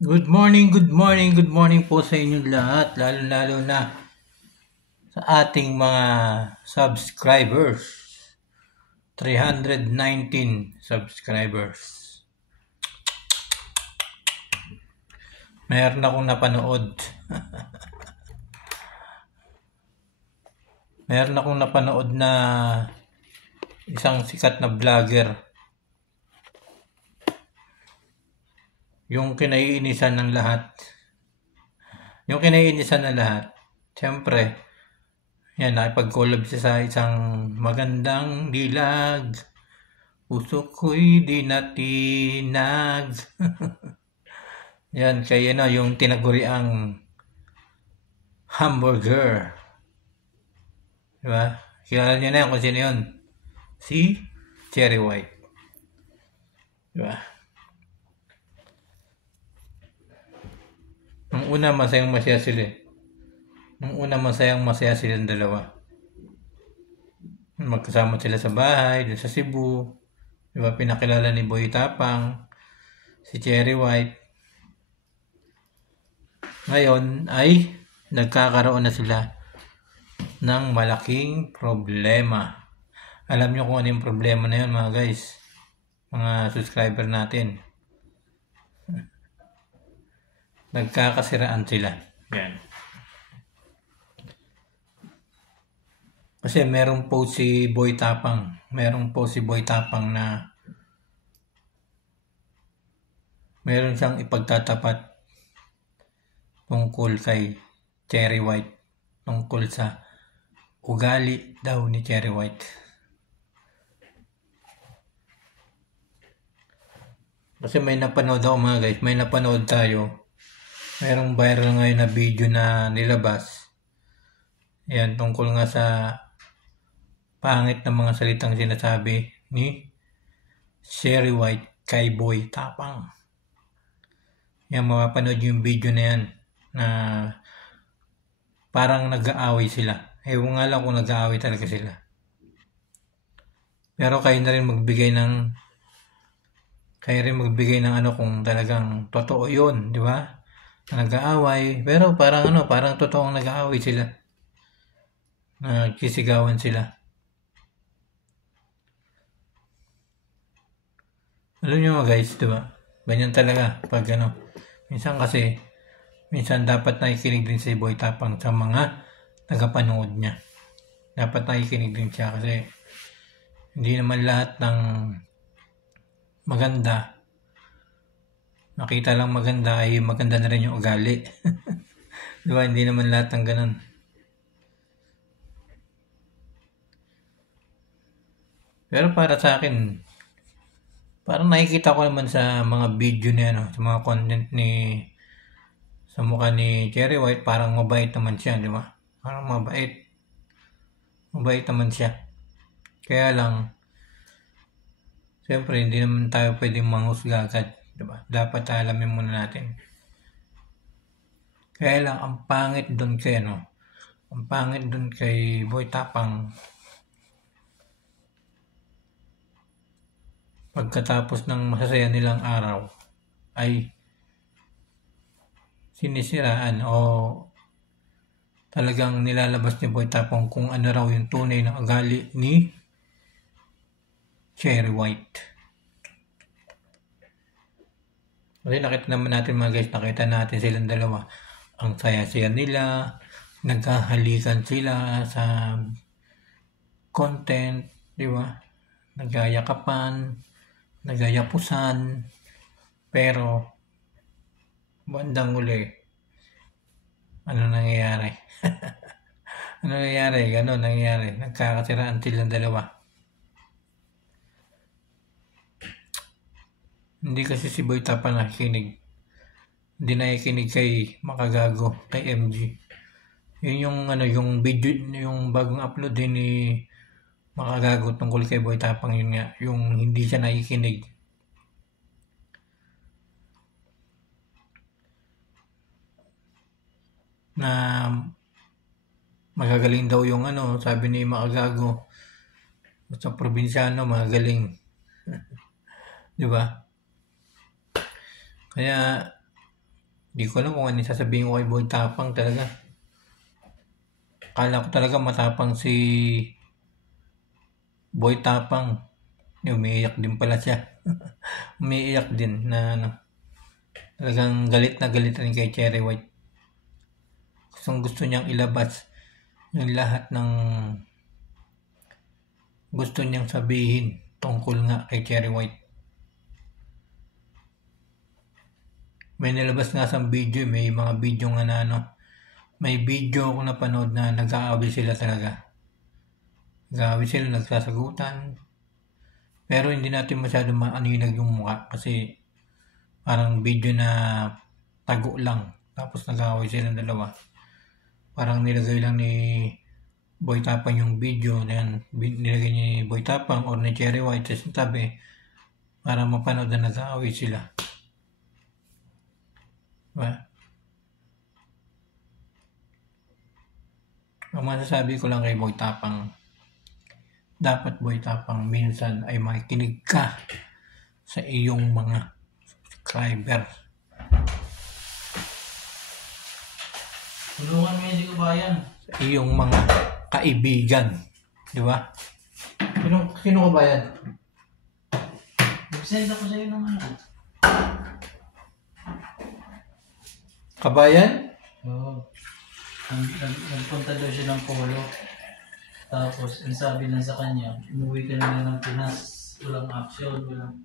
Good morning, good morning po sa inyong lahat, lalo-lalo na sa ating mga subscribers. 319 subscribers. Mayroon akong napanood. Mayroon akong napanood na isang sikat na vlogger. Yung kinaiinisan ng lahat. Siyempre, yan, nakipag-collab siya sa isang magandang dilag. Puso ko'y di natinag. Yan, kaya yung tinaguriang hamburger. Diba? Kilala niyo na yan kung sino yun. Si Cherry White. Diba? Nung una, masayang-masaya sila. Silang dalawa. Magkasama sila sa bahay, dun sa Cebu. Diba? Pinakilala ni Boy Tapang, si Cherry White. Ngayon ay nagkakaroon na sila ng malaking problema. Alam nyo kung ano yung problema na yun, mga guys, mga subscriber natin. Nagkakasiraan sila. Yan. Kasi merong post si Boy Tapang na meron siyang ipagtatapat tungkol kay Cherry White, tungkol sa ugali daw ni Cherry White. Kasi may napanood ako, mga guys, may napanood tayo. Merong viral ngayon na video na nilabas. Yan, tungkol nga sa pangit na mga salitang sinasabi ni Cherry White kay Boy Tapang. Yan, mapapanood yung video na yan na parang nag-aaway sila. Ewan nga lang kung nag-aaway talaga sila. Pero kayo rin magbigay ng ano kung talagang totoo yun, di ba? Nag-aaway, pero parang totoong nag-aaway sila. Nagkisigawan sila. Alam nyo mga guys, di ba? Ganyan talaga pag minsan dapat nakikinig din si Boy Tapang sa mga tagapanood niya. Dapat nakikinig din siya kasi hindi naman lahat ng maganda, nakita lang maganda ay maganda na rin yung ugali. Diba? Hindi naman lahat ng ganun. Pero para sa akin, parang nakikita ko naman sa mga video niya, sa mga content sa mukha ni Cherry White, parang mabait naman siya, di ba? Parang mabait naman siya. Kaya lang, siyempre, hindi naman tayo pwedeng manghusga agad, di ba? Dapat alamin muna natin. Kaya lang, ang pangit doon kay Boy Tapang, pagkatapos ng masasaya nilang araw, ay sinisiraan o talagang nilalabas ni Boy Tapang kung ano raw yung tunay na ugali ni Cherry White. Kasi nakita naman natin mga guys, nakita natin silang dalawa. Ang saya-saya nila, nagkahalikan sila sa content, di ba? Nagayakapan, nagayapusan, pero bandang uli, ano nangyayari? Ganun nangyayari. Nagkakasiraan silang dalawa. Hindi kasi si Boy Tapang nakikinig. Hindi nakikinig kay Makagago, kay MG. Yun yung video, yung bagong upload din ni Makagago tungkol kay Boy Tapang, yun nga, yung hindi siya nakikinig. Na magagaling daw yung sabi ni Makagago, sa probinsyano magagaling. Di ba? Kaya Hindi ko alam kung ano yung sasabihin ko kay Boy Tapang talaga. Akala ko talaga matapang si Boy Tapang. Umiiyak din pala siya. Umiiyak din na ano. Talagang galit na galit rin kay Cherry White. Gusto niyang ilabas yung lahat ng gusto niyang sabihin tungkol nga kay Cherry White. May nilabas nga sa video, may mga video nga na ano, may video ako napanood na nag-aaway sila talaga. Nag-aaway sila, nagsasagutan. Pero hindi natin masyado maano yung mukha kasi parang video na tago lang. Tapos nag-aaway sila dalawa. Parang nilagay lang ni Boy Tapang yung video na yan. Nilagay ni Boy Tapang or ni Cherry White sa tabi para mapanood na nag-aaway sila. Diba? Ang masasabi ko lang kay Boy Tapang, dapat Boy Tapang minsan ay makikinig ka sa iyong mga subscriber. Tulungan mo yung kabayan. Sa iyong mga kaibigan. Di ba? Sino kabayan? Mag-send ako sa'yo ng ano. Kabayan? Oo. Nagpunta daw siya ng Polo. Tapos, ang sabi lang sa kanya, umuwi ka na ng Pinas. Walang action, walang...